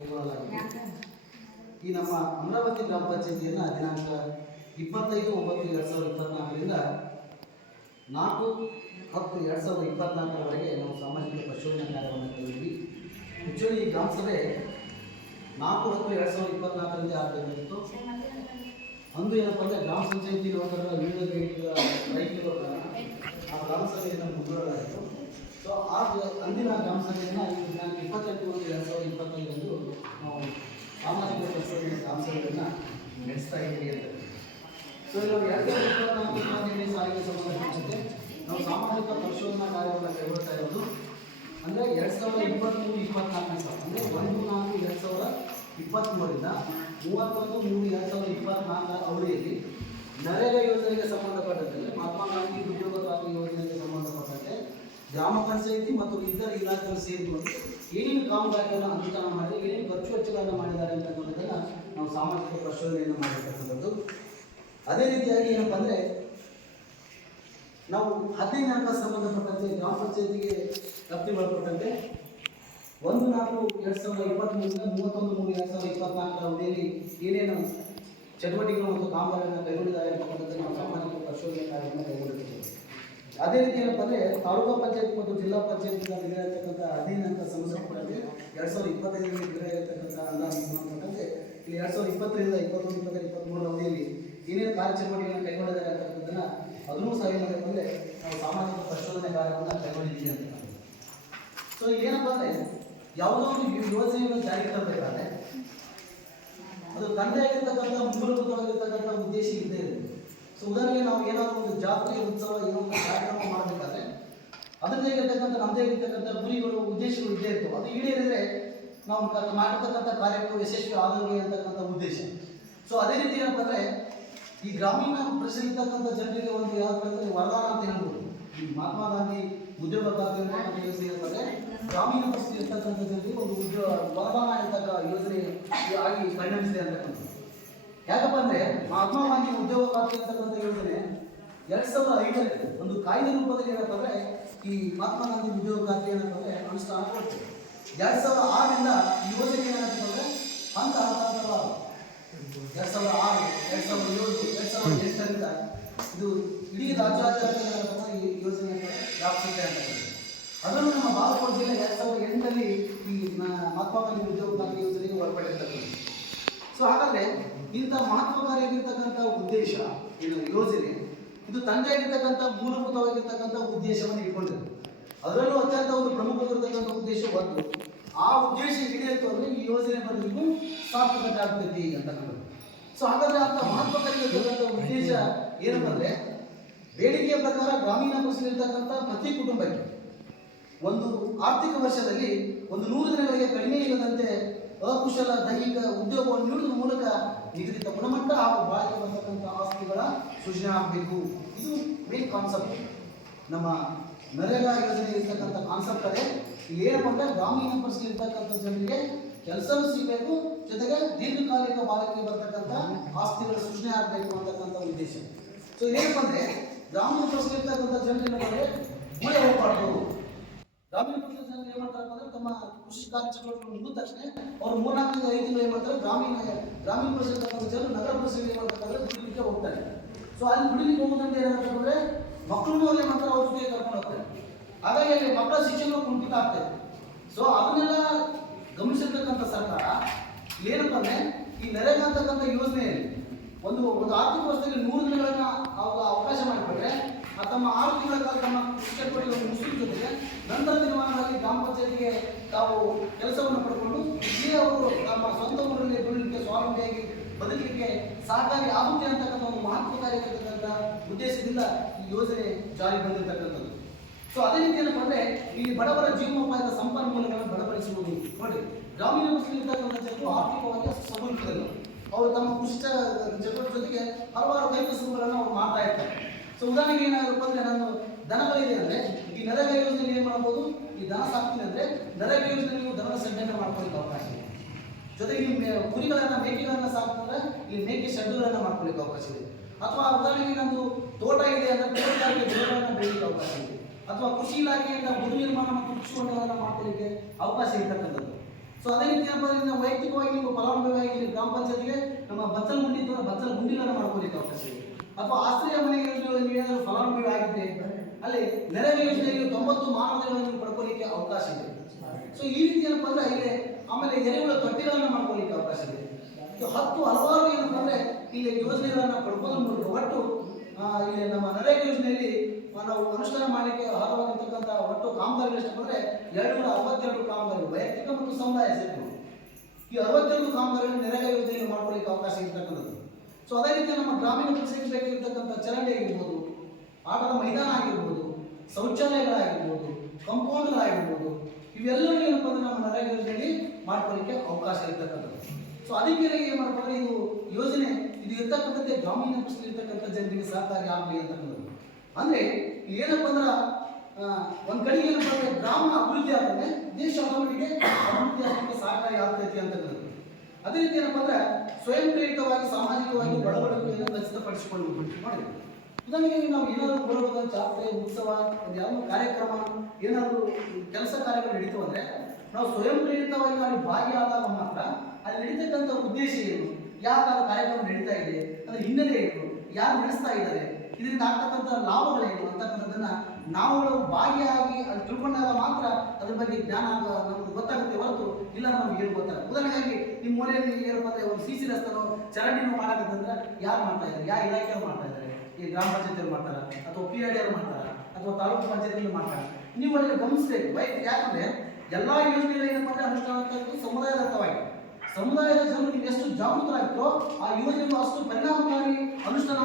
ಈ ನಮ್ಮ ಅಮರಾವತಿ ಗ್ರಾಮ ಪಂಚಾಯತಿಯನ್ನು ದಿನಾಂಕ 25/9/2024ರಿಂದ 4/10/2024ರವರೆಗೆ ನಾವು ಸಾಮಾಜಿಕ ಪರಿಶೋಧನಾ ಕಾರ್ಯವನ್ನು ಕೈಗೊಂಡಿದ್ವಿ. ಆ್ಯಕ್ಚುಲಿ ಈ ಗ್ರಾಮ ಸಭೆ 4/10/2024ರಿಂದ ಆಗಬೇಕಾಗಿತ್ತು. ಅಂದು ಏನಪ್ಪ ಅಂದರೆ ಗ್ರಾಮ ಪಂಚಾಯತಿ ನೌಕರರ ವಿವಿಧ ರೈತರು ಆ ಗ್ರಾಮ ಸಭೆಯನ್ನು ಮುಂದೂಡಲಾಯಿತು. ಸೊ ಅಂದಿನ ಗ್ರಾಮ ಸಭೆಯನ್ನು ದಿನಾಂಕ 28/1/2025ರಂದು ನಾವು ಸಾಮಾಜಿಕ ಪರಿಶೋಧನೆ ಗ್ರಾಮ ಸಭೆಯನ್ನು ನಡೆಸ್ತಾ ಇದ್ದೀವಿ ಅಂತ. ಸೊ ನಾವು 2024 ಸಾಲಿಗೆ ಸಂಬಂಧಪಟ್ಟಂತೆ ನಾವು ಸಾಮಾಜಿಕ ಪರಿಶೋಧನಾ ಕಾರ್ಯವನ್ನು ಕೈಗೊಳ್ತಾ ಇರೋದು ಅಂದರೆ 2023-24 ಸಾಲ ಅಂದರೆ 1/4/2023ರಿಂದ 31/3/2024 ಅವಧಿಯಲ್ಲಿ ನರೇಗಾ ಯೋಜನೆಗೆ ಸಂಬಂಧಪಟ್ಟಂತೆ ಮಹಾತ್ಮ ಗಾಂಧಿ ಉದ್ಯೋಗ ಖಾತ್ರಿ ಯೋಜನೆಗೆ ಸಂಬಂಧಪಟ್ಟಂತೆ ಗ್ರಾಮ ಪಂಚಾಯಿತಿ ಮತ್ತು ಇತರ ಇಲಾಖೆಗಳು ಸೇರಿಕೊಂಡು ಏನೇನು ಕಾಮಗಾರಿಗಳನ್ನು ಅನುಷ್ಠಾನ ಮಾಡಿ ಏನೇನು ಖರ್ಚು ವೆಚ್ಚಗಳನ್ನು ಮಾಡಿದ್ದಾರೆ ಅಂತಕ್ಕಂಥದ್ದನ್ನು ನಾವು ಸಾಮಾಜಿಕ ಪರಿಶೋಧನೆಯನ್ನು ಮಾಡಿರ್ತಕ್ಕಂಥದ್ದು. ಅದೇ ರೀತಿಯಾಗಿ ಏನಪ್ಪ ಅಂದರೆ ನಾವು 15 ಅಂಕ ಸಂಬಂಧಪಟ್ಟಂತೆ ಗ್ರಾಮ ಪಂಚಾಯತಿಗೆ ವ್ಯಾಪ್ತಿ ಒಳಪಟ್ಟಂತೆ 1/4/2023ರಿಂದ 31/3/2024 ಅವಧಿಯಲ್ಲಿ ಏನೇನು ಚಟುವಟಿಕೆಗಳು ಮತ್ತು ಕಾಮಗಾರಿಗಳನ್ನು ಕೈಗೊಂಡಿದ್ದಾರೆ ಅಂತಕ್ಕಂಥದ್ದು ನಾವು ಸಾಮಾಜಿಕ ಪರಿಶೋಧನೆ ಕಾರ್ಯವನ್ನು ಕೈಗೊಂಡಿದ್ದೇವೆ. ಅದೇ ರೀತಿ ಏನಪ್ಪ ಅಂದರೆ ತಾಲೂಕು ಪಂಚಾಯತ್ ಮತ್ತು ಜಿಲ್ಲಾ ಪಂಚಾಯತ್ಗಳ ಬಿಡುಗಡೆಯಾಗಿರ್ತಕ್ಕಂಥ 15 ಅಂಕ ಸಂಬಂಧಪಟ್ಟಂತೆ 2025ರಲ್ಲಿ ಬಿಡುಗಡೆಯಾಗಿರ್ತಕ್ಕಂಥ ಅಂದಾಜು ಸಂಬಂಧಪಟ್ಟಂತೆ ಇಲ್ಲಿ 2020ರಿಂದ 21-22-23 ಅವಧಿಯಲ್ಲಿ ಏನೇನು ಕಾರ್ಯಚಟುವಟಿಕೆಗಳನ್ನು ಕೈಗೊಂಡಿದ್ದಾರೆ ಅಂತಕ್ಕಂಥದ್ದನ್ನು ಅದನ್ನೂ ಸಹ ಏನಪ್ಪ ಅಂದರೆ ನಾವು ಸಾಮಾಜಿಕ ಪರಿಶೋಧನೆ ಕಾರ್ಯವನ್ನು ಕೈಗೊಂಡಿದ್ದೀವಿ ಅಂತ. ಸೊ ಏನಪ್ಪ ಅಂದರೆ ಯಾವುದೋ ಒಂದು ಯೋಜನೆಯನ್ನು ಜಾರಿಗೆ ತರಬೇಕಾದ್ರೆ ಅದು ತಂದೆ ಆಗಿರ್ತಕ್ಕಂಥ ಮೂಲಭೂತವಾಗಿರ್ತಕ್ಕಂಥ ಉದ್ದೇಶ ಇದ್ದೇ ಇರುತ್ತೆ. ಸೊ ಉದಾಹರಣೆಗೆ ನಾವು ಏನಾದರೂ ಒಂದು ಜಾತ್ರೆ ಉತ್ಸವ ಏನೋ ಒಂದು ಕಾರ್ಯಕ್ರಮ ಮಾಡಬೇಕಾದ್ರೆ ಅದರದೇ ಇರತಕ್ಕಂಥ ನಮ್ಮದೇ ಇರತಕ್ಕಂಥ ಗುರಿಗಳು ಉದ್ದೇಶಗಳು ಇದ್ದೇ ಇರ್ತವೆ. ಅದು ಈಡೇರಿದರೆ ನಾವು ಮಾಡಿರ್ತಕ್ಕಂಥ ಕಾರ್ಯಕ್ರಮ ಯಶಸ್ವಿ ಆದಂಗೆ ಅಂತಕ್ಕಂಥ ಉದ್ದೇಶ. ಸೊ ಅದೇ ರೀತಿ ಏನಪ್ಪ ಅಂದರೆ ಈ ಗ್ರಾಮೀಣ ಪ್ರಶ್ನಿರ್ತಕ್ಕಂಥ ಜನರಿಗೆ ಒಂದು ಯಾವುದಂದ್ರೆ ವರದಾನ ಅಂತ ಹೇಳ್ಬೋದು. ಈ ಮಹಾತ್ಮ ಗಾಂಧಿ ಉದ್ಯೋಗ ಖಾತ್ರಿ ಯೋಜನೆ ಏನಂದರೆ ಗ್ರಾಮೀಣ ಪ್ರಶ್ನಿರ್ತಕ್ಕಂಥ ಜನರಿಗೆ ಒಂದು ವರದಾನ ಇರ್ತಕ್ಕ ಯೋಜನೆ ಆಗಿ ಪರಿಣಮಿಸಿದೆ ಅಂತಕ್ಕಂಥದ್ದು. ಯಾಕಪ್ಪ ಅಂದರೆ ಮಹಾತ್ಮ ಗಾಂಧಿ ಉದ್ಯೋಗ ಖಾತ್ರಿ ಅಂತಕ್ಕಂಥ ಯೋಜನೆ 2005ರಲ್ಲಿ ಒಂದು ಕಾಯ್ದೆ ರೂಪದಲ್ಲಿ ಏನಪ್ಪ ಅಂದರೆ ಈ ಮಹಾತ್ಮ ಗಾಂಧಿ ಉದ್ಯೋಗ ಖಾತ್ರಿ ಏನಪ್ಪ ಅಂದರೆ ಅನುಷ್ಠಾನ ಕೊಡ್ತದೆ. 2006ರಿಂದ ಈ ಯೋಜನೆ ಏನಂತ ಅಂದರೆ ಹಂತ ಹಂತವಾದ 2006, 2007, 2008ರಿಂದ ಇದು ಇಡೀ ರಾಜ್ಯಾದ್ಯಂತ ಈ ಯೋಜನೆ ವ್ಯಾಪಿಸುತ್ತೆ ಅಂತಕ್ಕಂಥದ್ದು. ಅದನ್ನು ನಮ್ಮ ಬಾಗಲಕೋಟೆ ಜಿಲ್ಲೆ 2008ರಲ್ಲಿ ಈ ಮಹಾತ್ಮ ಗಾಂಧಿ ಉದ್ಯೋಗ ಖಾತ್ರಿ ಯೋಜನೆಗೆ ಒಳಪಟ್ಟಿರ್ತಕ್ಕಂಥದ್ದು. ಸೊ ಹಾಗಾದರೆ ಇಂಥ ಮಹತ್ವಕಾರಿಯಾಗಿರ್ತಕ್ಕಂಥ ಉದ್ದೇಶ ಏನು ಯೋಜನೆ ಇದು ತಂದೆಯಾಗಿರ್ತಕ್ಕಂಥ ಮೂಲಭೂತವಾಗಿರ್ತಕ್ಕಂಥ ಉದ್ದೇಶವನ್ನು ಇಟ್ಕೊಂಡಿದೆ. ಅದರಲ್ಲೂ ಅತ್ಯಂತ ಒಂದು ಪ್ರಮುಖವಾಗಿರ್ತಕ್ಕಂಥ ಉದ್ದೇಶ ಒಂದು ಆ ಉದ್ದೇಶ ಈಡೇರಿತು ಅಂದರೆ ಈ ಯೋಜನೆ ಬರಲಿಕ್ಕೂ ಸಾರ್ಥಕತೆ ಆಗ್ತೈತಿ ಅಂತಕ್ಕಂಥದ್ದು. ಸೊ ಹಾಗಾದರೆ ಅಂತ ಮಹತ್ವಕಾರಿಯಾಗಿರ್ತಕ್ಕಂಥ ಉದ್ದೇಶ ಏನಂದರೆ ಬೇಡಿಕೆಯ ಪ್ರಕಾರ ಗ್ರಾಮೀಣ ಪ್ರದೇಶದಲ್ಲಿರ್ತಕ್ಕಂಥ ಪ್ರತಿ ಕುಟುಂಬಕ್ಕೆ ಒಂದು ಆರ್ಥಿಕ ವರ್ಷದಲ್ಲಿ ಒಂದು 100 ದಿನಗಳಿಗೆ ಕಡಿಮೆ ಇಲ್ಲದಂತೆ ಅಕುಶಲ ದೈಹಿಕ ಉದ್ಯೋಗವನ್ನು ನೀಡುವ ಮೂಲಕ ನಿಗದಿತ ಗುಣಮಟ್ಟ ಹಾಗೂ ಬಾಳಿಕೆ ಬರ್ತಕ್ಕಂಥ ಆಸ್ತಿಗಳ ಸೃಜನೆ ಆಗಬೇಕು. ಇದು ಮೇನ್ ಕಾನ್ಸೆಪ್ಟ್. ನಮ್ಮ ನರೇಗಾ ಯೋಜನೆ ಇರ್ತಕ್ಕಂಥ ಕಾನ್ಸೆಪ್ಟ್ ಅದೇ. ಇಲ್ಲಿ ಏನಪ್ಪ ಅಂದರೆ ಗ್ರಾಮೀಣ ಪರಿಸ್ಥಿತಿ ಇರ್ತಕ್ಕಂಥ ಜನರಿಗೆ ಕೆಲಸವೂ ಸಿಗಬೇಕು, ಜೊತೆಗೆ ದೀರ್ಘಕಾಲಿಕ ಬಾಳಿಕೆ ಬರ್ತಕ್ಕಂಥ ಆಸ್ತಿಗಳ ಸೃಜನೆ ಆಗಬೇಕು ಅಂತಕ್ಕಂಥ ಉದ್ದೇಶ. ಸೊ ಏನಪ್ಪ ಅಂದರೆ ಗ್ರಾಮೀಣ ಪರಿಸ್ಥಿತಿ ಇರ್ತಕ್ಕಂಥ ಜನರಿಗೆ ಏನಂದರೆ ಮೂಳೆ ಹೋಗಬಾರ್ದು. ಗ್ರಾಮೀಣ ಪ್ರದೇಶದ ಜನರು ಏನು ಮಾಡ್ತಾರಪ್ಪ ಅಂದರೆ ತಮ್ಮ ಕೃಷಿ ಕಾರ್ಯಚಟುವಟಿಕೆಗಳು ಮುಗಿದ ತಕ್ಷಣ ಅವರು 3-4-5 ತಿಂಗಳು ಏನು ಮಾಡ್ತಾರೆ ಗ್ರಾಮೀಣ ಪ್ರದೇಶದ ಜನರು ನಗರ ಪ್ರದೇಶದಲ್ಲಿ ಏನು ಮಾಡ್ತಾರೆ ದುಡಿಲಿಕ್ಕೆ ಹೋಗ್ತಾರೆ. ಸೊ ಅಲ್ಲಿ ದುಡಿಲಿಕ್ಕೆ ಹೋಗೋದಂತೆ ಏನಾಗುತ್ತೆ ಅಂದರೆ ಮಕ್ಕಳನ್ನೂ ಅವ್ರು ಏನು ಮಾಡ್ತಾರೆ ಅವ್ರ ಜೊತೆಗೆ ಕರ್ಕೊಂಡು ಹೋಗ್ತಾರೆ. ಹಾಗಾಗಿ ಅಲ್ಲಿ ಮಕ್ಕಳ ಶಿಕ್ಷಣ ಕುಂಠಿತ ಆಗ್ತದೆ. ಸೊ ಅದನ್ನೆಲ್ಲ ಗಮನಿಸಿರ್ತಕ್ಕಂಥ ಸರ್ಕಾರ ಏನಪ್ಪ ಅಂದರೆ ಈ ನರೇಗಾ ಅಂತಕ್ಕಂಥ ಯೋಜನೆಯಲ್ಲಿ ಒಂದು ಆರ್ಥಿಕ ವರ್ಷದಲ್ಲಿ 100 ದಿನಗಳನ್ನು ಅವಕಾಶ ಮಾಡಿಕೊಂಡ್ರೆ ತಮ್ಮ 6 ತಿಂಗಳ ಕಾಲ ತಮ್ಮ ಕೃಷಿ ಚಟುವಟಿಕೆಗಳನ್ನು ಮುಗಿಸಿದ ಜೊತೆಗೆ ನಂತರ ದಿನಮಾನಗಳಲ್ಲಿ ಗ್ರಾಮ ಪಂಚಾಯತಿಗೆ ತಾವು ಕೆಲಸವನ್ನು ಪಡ್ಕೊಂಡು ಇಲ್ಲಿ ಅವರು ತಮ್ಮ ಸ್ವಂತ ಊರಲ್ಲಿ ದುಡಿಲಿಕ್ಕೆ ಸ್ವಾವಲಂಬಿಯಾಗಿ ಬದುಕಲಿಕ್ಕೆ ಸಹಕಾರಿ ಆಗುತ್ತೆ ಅಂತಕ್ಕಂಥ ಒಂದು ಮಹತ್ವಕಾರಿಯಾಗಿರ್ತಕ್ಕಂಥ ಉದ್ದೇಶದಿಂದ ಈ ಯೋಜನೆ ಜಾರಿಗೆ ಬಂದಿರತಕ್ಕಂಥದ್ದು. ಸೊ ಅದೇ ರೀತಿ ಏನಪ್ಪ ಅಂದರೆ ಇಲ್ಲಿ ಬಡವರ ಜೀವನೋಪಾಯದ ಸಂಪನ್ಮೂಲಗಳನ್ನು ಬಡಪಡಿಸುವುದು. ನೋಡಿ, ಗ್ರಾಮೀಣ ಪ್ರದೇಶದಲ್ಲಿರ್ತಕ್ಕಂಥ ಜನರು ಆರ್ಥಿಕವಾಗಿ ಸಬಲರಿಲ್ಲ. ಅವರು ತಮ್ಮ ಕೃಷಿ ಚಟುವಟಿಕೆ ಜೊತೆಗೆ ಹಲವಾರು ಕೈಕಸುಬುಗಳನ್ನು ಅವ್ರು ಮಾಡ್ತಾ ಇರ್ತಾರೆ. ಸೊ ಉದಾಹರಣೆಗೆ ಏನಾಗಪ್ಪ ಅಂದರೆ ನಾನು ದನಗಳಿದೆ ಅಂದರೆ ಈ ನರೇಗಾ ಯೋಜನೆ ಏನು ಮಾಡ್ಬೋದು, ಈ ದನ ಸಾಕ್ತೀನಿ ಅಂದರೆ ನರೇಗಾ ಯೋಜನೆ ನೀವು ದನದ ಸೆಡ್ಡನ್ನು ಮಾಡ್ಕೊಳ್ಳಿಕ್ಕೆ ಅವಕಾಶ ಇದೆ. ಜೊತೆಗೆ ನೀವು ಕುರಿಗಳನ್ನು ಮೇಕೆಗಳನ್ನು ಸಾಕ್ತಂದ್ರೆ ಇಲ್ಲಿ ಮೇಕೆ ಶೆಡ್ಡುಗಳನ್ನು ಮಾಡ್ಕೊಳ್ಳಿಕ್ಕೆ ಅವಕಾಶ ಇದೆ. ಅಥವಾ ಉದಾಹರಣೆಗೆ ನಂದು ತೋಟ ಇದೆ ಅಂದರೆ ತೋಟಗಾರಿಕೆ ಬೆಳೆಗಳನ್ನು ಬೆಳೀಲಿಕ್ಕೆ ಅವಕಾಶ ಇದೆ. ಅಥವಾ ಕೃಷಿ ಇಲಾಖೆಯಿಂದ ಭೂ ನಿರ್ಮಾಣ ಮತ್ತು ಕೃಷಿ ಹೊಂಡಗಳನ್ನು ಮಾಡ್ಕೊಳ್ಳಿಕ್ಕೆ ಅವಕಾಶ ಇರ್ತಕ್ಕಂಥದ್ದು. ಸೊ ಅದೇ ರೀತಿ ಏನಪ್ಪ ಅಂದ್ರೆ ನಾವು ವೈಯಕ್ತಿಕವಾಗಿ ನೀವು ಫಲಾನುಭವಿಯಾಗಿ ನೀವು ಗ್ರಾಮ ಪಂಚಾಯತ್ಗೆ ನಮ್ಮ ಬಚ್ಚಲ್ ಗುಂಡಿ ಇತ್ತು ಬಚ್ಚಲ್ ಗುಂಡಿಗಳನ್ನು ಮಾಡ್ಕೊಳ್ಳಿಕ್ಕೆ ಅವಕಾಶ ಇದೆ. ಅಥವಾ ಆಶ್ರಯ ಮನೆ ಯೋಜನೆಗಳಲ್ಲಿ ನೀವೇನಾದರೂ ಫಲಾನುಭವಿ ಆಗಿದ್ದೆ ಅಲ್ಲಿ ನೆರವು ಯೋಜನೆಯಲ್ಲಿ 90 ಮಾನವಗಳನ್ನು ಪಡ್ಕೊಳ್ಳಿಕ್ಕೆ ಅವಕಾಶ ಇದೆ. ಸೊ ಈ ರೀತಿ ಏನಪ್ಪ ಅಂದ್ರೆ ಇಲ್ಲಿ ಆಮೇಲೆ ಎರೆಹುಳ ತೊಟ್ಟಿಗಳನ್ನು ಮಾಡ್ಕೊಳ್ಳಿಕ್ಕೆ ಅವಕಾಶ ಇದೆ. ಇದು 10 ಹಲವಾರು ಏನಪ್ಪ ಅಂದ್ರೆ ಇಲ್ಲಿ ಯೋಜನೆಗಳನ್ನು ಪಡ್ಕೊಳ್ಳೋದ್ರ ಮೂಲಕ ಒಟ್ಟು ಇಲ್ಲಿ ನಮ್ಮ ನರೇಗಾ ಯೋಜನೆಯಲ್ಲಿ ನಾವು ಅನುಷ್ಠಾನ ಮಾಡಲಿಕ್ಕೆ ಅರ್ಹವಾಗಿರ್ತಕ್ಕಂಥ ಒಟ್ಟು ಕಾಮಗಾರಿಗಳು ಎಷ್ಟಪ್ಪ ಅಂದ್ರೆ 262 ಕಾಮಗಾರಿಗಳು ವೈಯಕ್ತಿಕ ಮತ್ತು ಸಮುದಾಯ ಸೇರಿಕೊಂಡು ಈ 62 ಕಾಮಗಾರಿಗಳನ್ನು ನರೇಗಾ ಯೋಜನೆಯಲ್ಲಿ ಮಾಡ್ಕೊಳ್ಳಿಕ್ಕೆ ಅವಕಾಶ ಇರ್ತಕ್ಕಂಥದ್ದು. ಸೊ ಅದೇ ರೀತಿ ನಮ್ಮ ಗ್ರಾಮೀಣ ಕೃಷಿಗೆ ಬೇಕಾಗಿರ್ತಕ್ಕಂಥ ಚರಂಡಿ ಆಗಿರ್ಬೋದು, ಆಟದ ಮೈದಾನ ಆಗಿರ್ಬೋದು, ಶೌಚಾಲಯಗಳಾಗಿರ್ಬೋದು, ಕಾಂಪೌಂಡ್ಗಳಾಗಿರ್ಬೋದು, ಇವೆಲ್ಲವೂ ಏನಪ್ಪ ಅಂದ್ರೆ ನಮ್ಮ ನರೇಗಾ ಯೋಜನೆಯಲ್ಲಿ ಮಾಡ್ಕೊಳ್ಳಿಕ್ಕೆ ಅವಕಾಶ ಇರ್ತಕ್ಕಂಥದ್ದು. ಸೊ ಅದಕ್ಕೆ ಏನು ಮಾಡಪ್ಪ ಅಂದ್ರೆ ಇದು ಯೋಜನೆ ಇದು ಇರ್ತಕ್ಕಂಥದ್ದೇ ಗ್ರಾಮೀಣ ಕೃಷಿ ಇರ್ತಕ್ಕಂಥ ಜನರಿಗೆ ಸಹಕಾರಿ ಆಗಲಿ ಅಂತಕ್ಕಂಥದ್ದು. ಅಂದ್ರೆ ಏನಪ್ಪ ಅಂದ್ರೆ ಒಂದ್ ಕಡೆಗೆ ಏನಪ್ಪ ಅಂದ್ರೆ ಗ್ರಾಮ ಅಭಿವೃದ್ಧಿ ಆದ್ರೆ ದೇಶ ಅಭಿವೃದ್ಧಿಗೆ ಸಹಕಾರಿ ಆಗ್ತೈತಿ ಅಂತಕ್ಕಂಥದ್ದು. ಅದೇ ರೀತಿ ಏನಪ್ಪ ಅಂದ್ರೆ ಸ್ವಯಂ ಪ್ರೇರಿತವಾಗಿ ಸಾಮಾಜಿಕವಾಗಿ ಒಳಗೊಳ್ಳುವಿಕೆಯನ್ನು ಖಚಿತಪಡಿಸಿಕೊಂಡು ಮಾಡಿ. ಉದಾಹರಣೆಗೆ ನಾವು ಏನಾದರೂ ಬರೋದ ಜಾತ್ರೆ ಉತ್ಸವ ಯಾವ ಕಾರ್ಯಕ್ರಮ ಏನಾದರೂ ಕೆಲಸ ಕಾರ್ಯಗಳು ನಡೀತು ಅಂದ್ರೆ ನಾವು ಸ್ವಯಂ ಪ್ರೇರಿತವಾಗಿ ಅಲ್ಲಿ ಭಾಗಿಯಾದಾಗ ಮಾತ್ರ ಅಲ್ಲಿ ನಡೀತಕ್ಕಂಥ ಉದ್ದೇಶ ಏನು, ಯಾವ ಕಾರ್ಯಕ್ರಮ ನಡೀತಾ ಇದೆ, ಅದರ ಹಿನ್ನೆಲೆ ಏನು, ಯಾರು ನಡೆಸ್ತಾ ಇದ್ದಾರೆ, ಇದರಿಂದ ಆಗ್ತಕ್ಕಂಥ ಲಾಭಗಳೇನು ಅಂತಕ್ಕಂಥದ್ದನ್ನ ನಾವುಗಳು ಭಾಗಿಯಾಗಿ ಅಲ್ಲಿ ತಿಳ್ಕೊಂಡಾಗ ಮಾತ್ರ ಅದ್ರ ಬಗ್ಗೆ ಜ್ಞಾನ ನಮ್ಗೆ ಗೊತ್ತಾಗುತ್ತೆ ಹೊರತು ಇಲ್ಲ ನಮ್ಗೆ ಏನು ಗೊತ್ತಾಗ. ಉದಾಹರಣೆಗಾಗಿ ನಿಮ್ಮ ಮನೆಯಲ್ಲಿ ಏನಪ್ಪ ಅಂದ್ರೆ ಒಂದು CC ರಸ್ತೆನೋ ಚರಂಡಿನೋ ಮಾಡಬೇಕಂದ್ರೆ ಯಾರು ಮಾಡ್ತಾ ಇದ್ದಾರೆ, ಯಾವ ಇಲಾಖೆಯವರು ಮಾಡ್ತಾ ಇದ್ದಾರೆ, ಈ ಗ್ರಾಮ ಪಂಚಾಯತ್ ಮಾಡ್ತಾರ ಅಥವಾ PRD ಅವರು ಮಾಡ್ತಾರ ಅಥವಾ ತಾಲೂಕು ಪಂಚಾಯತ್ ಮಾಡ್ತಾರೆ. ನೀವು ಅಲ್ಲಿ ಗಮನಿಸಬೇಕು ಯಾಕಂದ್ರೆ ಎಲ್ಲಾ ಯೋಜನೆಗಳು ಏನಪ್ಪ ಅಂದ್ರೆ ಅನುಷ್ಠಾನ ಸಮುದಾಯದತ್ತವಾಗಿ ಸಮುದಾಯದ ಜನರು ಎಷ್ಟು ಜಾಗೃತರಾಗ್ತೋ ಆ ಯೋಜನೆಗಳು ಅಷ್ಟು ಪರಿಣಾಮಕಾರಿ ಅನುಷ್ಠಾನ